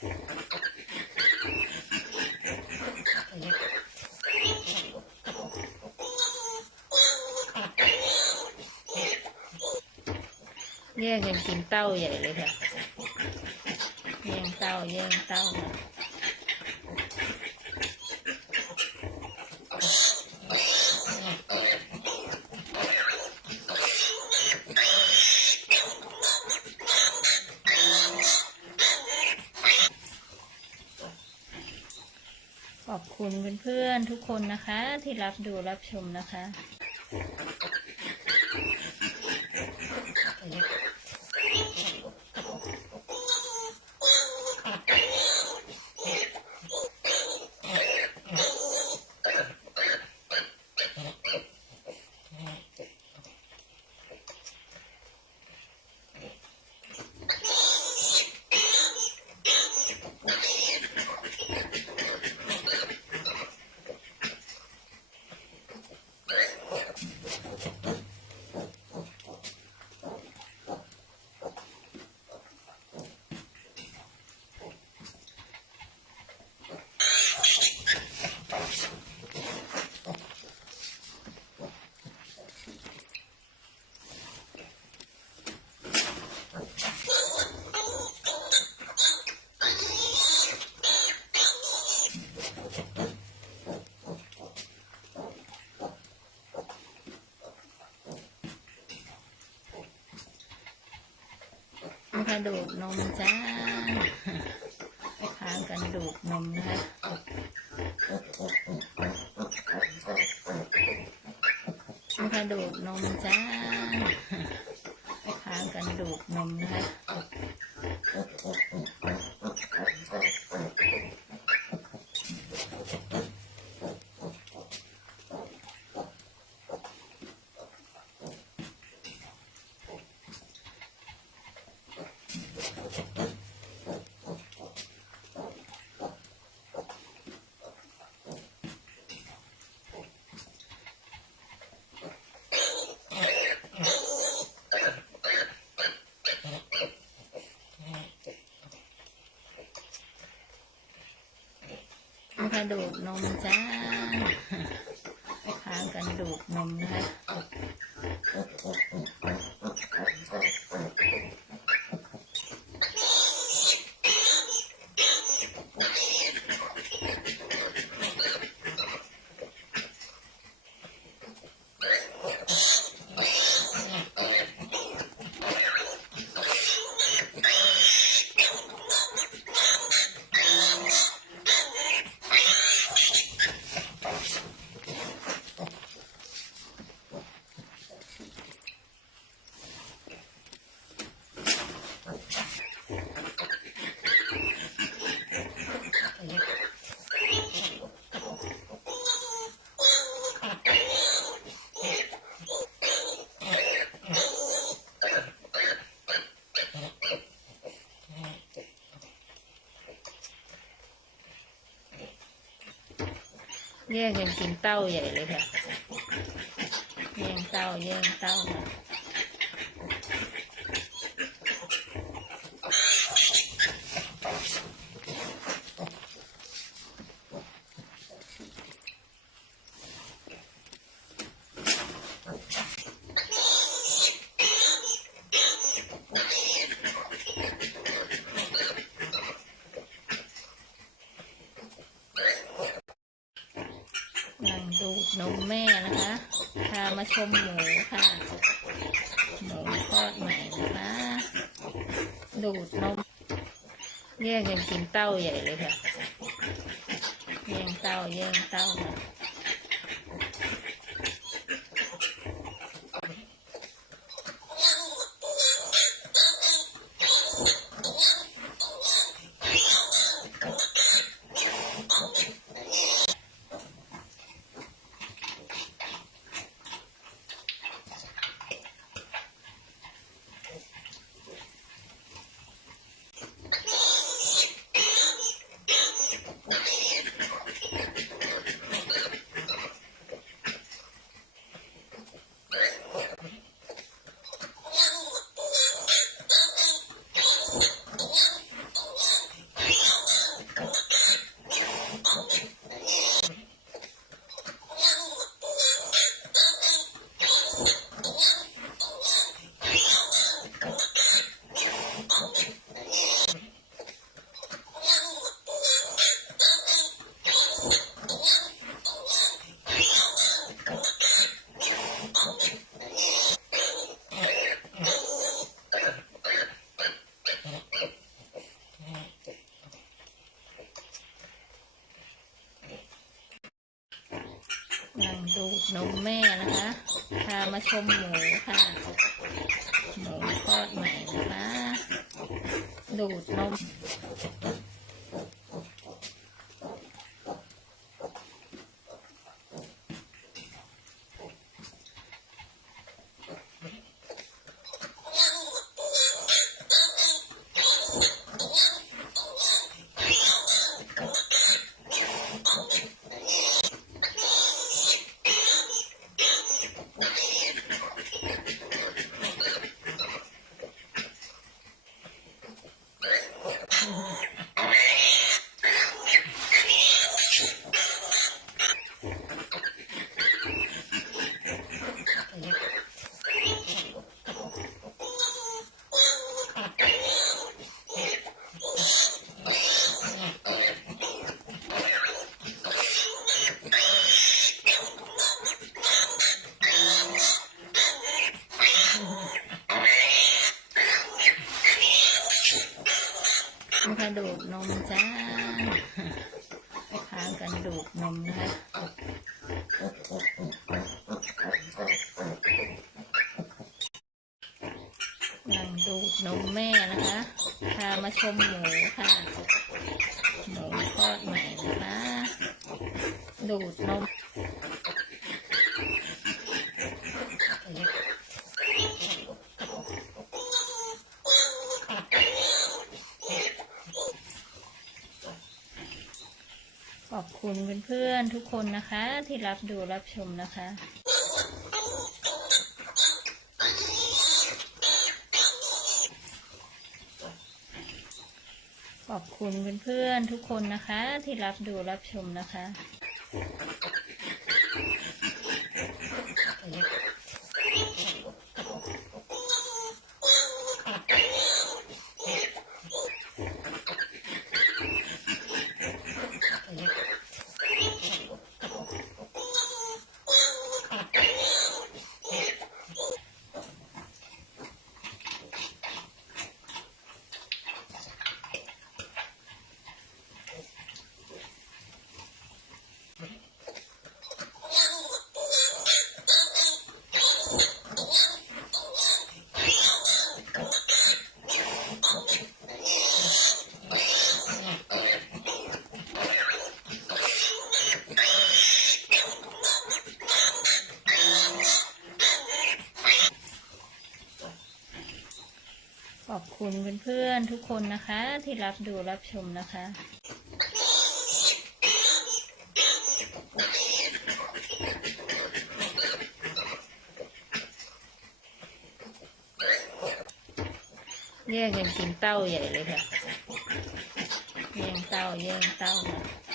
แย่งกันกินเต้าใหญ่เลยค่ะ แย่งเต้า แย่งเต้า คุณเพื่อนๆทุกคนนะคะที่รับดูรับชมนะคะ นี่ค่ะดูดนมจ้าพากันดูดนมนะคะนี่ค่ะดูดนมจ้าพากันดูดนมนะคะ นี่ค่ะดูดนมจ้าพากันดูดนมนะคะ แย่งกันกินเต้าใหญ่เลยค่ะ แย่งเต้าแย่งเต้าค่ะ นมแม่นะคะพามาชมหมูค่ะ หมูทอดใหม่นะคะ ดูดนมแย่งกันกินเต้าใหญ่เลยค่ะ แย่งเต้าแย่งเต้าค่ะ หมูค่ะหมูทอดใหม่นะคะ ดูดนม นี่ค่ะดูดนมจ้าพากันดูดนมนะคะนั่งดูดนมแม่นะคะ พามาชมหมูค่ะหมูทอดใหม่นะคะ ดูดนม ขอบ คุณเพื่อนๆทุกคนนะคะ ที่รับดูรับชมนะคะ ขอบคุณเพื่อนๆทุกคนนะคะ ที่รับดูรับชมนะคะ คุณเพื่อนๆทุกคนนะคะ ที่รับดูรับชมนะคะ แย่งกันกินเต้าใหญ่เลยค่ะ แย่งเต้าแย่งเต้าค่ะ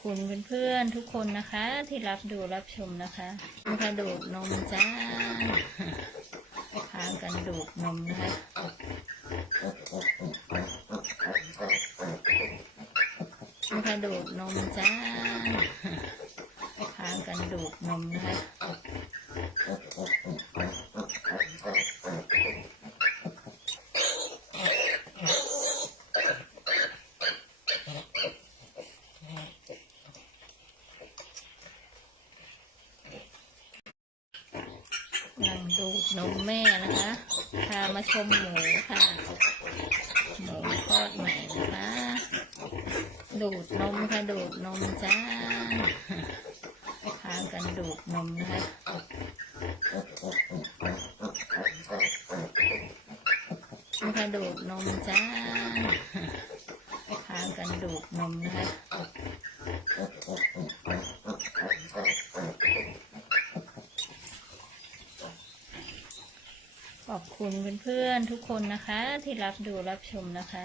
คุณเพื่อนๆทุกคนนะคะ ที่รับดูรับชมนะคะนี่ค่ะดูดนมจ้าพากันดูดนมนะคะนี่ค่ะดูดนมจ้าพากันดูดนมนะคะ นั่งดูดนมแม่นะคะ พา มาชมหมูค่ะ หมูทอดใหม่นะคะดูดนมค่ะดูดนมจ้าพากันดูดนมนะคะค่ะดูดนมจ้าพากันดูดนมนะคะ ขอบ คุณเพื่อนๆทุกคนนะคะ ที่รับดูรับชมนะคะ